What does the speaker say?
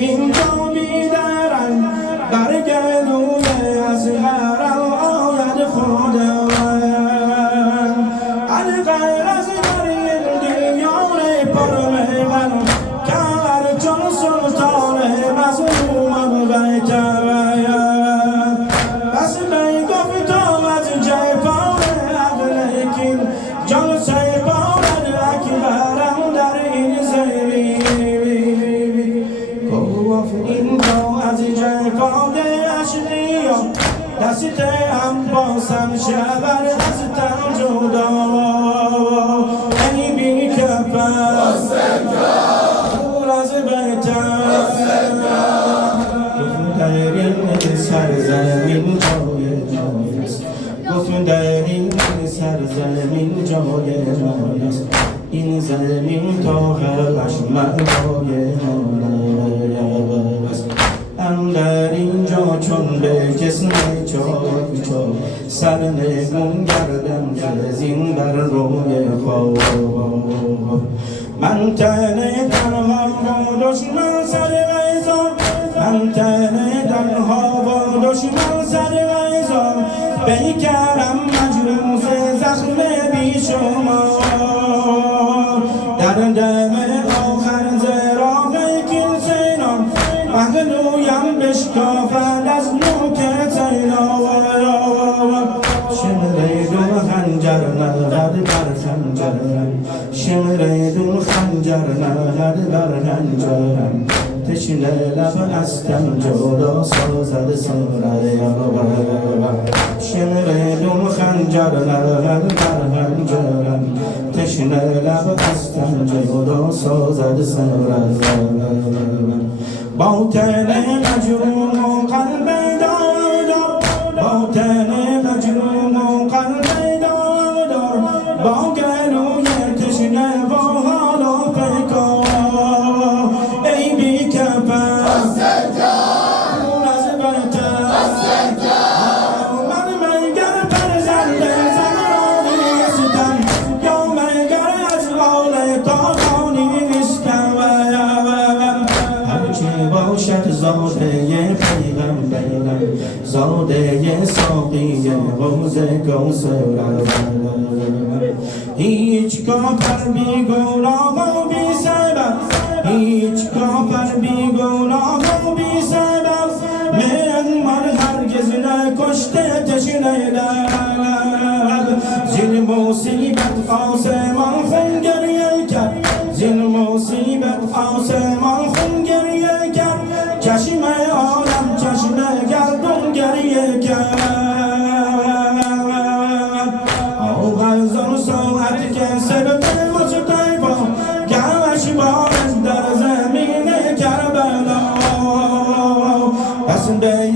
این جا بیدارن برگردونه از هرم آید خداوند علی غیر از مرین دیار پرمیغن کار چون سلطان مظلوم بیتر بس می گفت تو از جای پاره لیکن جلسه بارد اکبرم در این زمین گفت این جا از جای پاده اشنیا دست هم باسم شبر از تن جدا ای بی کفر دور از بیتر گفت در این سرزمین جای ماست گفت در این سرزمین جای ماست این زمین تا خلقش مردای ماست اندر اینجا چون به جسم چاک چاک سرنگون گردم زین بر روی خواب من تنه تنها با دشمن سر ویزار من تنه تنها با دشمن سر ویزار بیکرم مجروح زخم بی شما در دم آخر زراغ کلسینان مغلویم بشکافد از نوک سیلان شمریدون خنجر نهد بر خنجرم شمریدون خنجر نهد بر خنجرم تشنه لب هستم جدا سازد سرایم شمریدون خنجر نهد بر خنجرم تشنه لب هستم جدا سازد سرایم باطن مجروح و قلب دار باطن مجروح و قلب دار با گلوی تشنه با حال و پیکار ای بی کفر دور از بیتر من میگر فرزند زنانی ستم یا میگر از آل تاقانی نیستم باشد زاده پیغمبرم زاده ساقی حوض کوثرم هیچ کافر بی گناه و بی سبب هیچ کافر بی گناه و بی سبب من هرگز نکشته تشنه لب زین مصیبت آسمان خون گریه کرد زین مصیبت آسمان خون گریه کرد چشم عالم چشم گردون گریه کرد از آن ساعت که سبب مصطفی گوش بارد در زمین کربلا پس به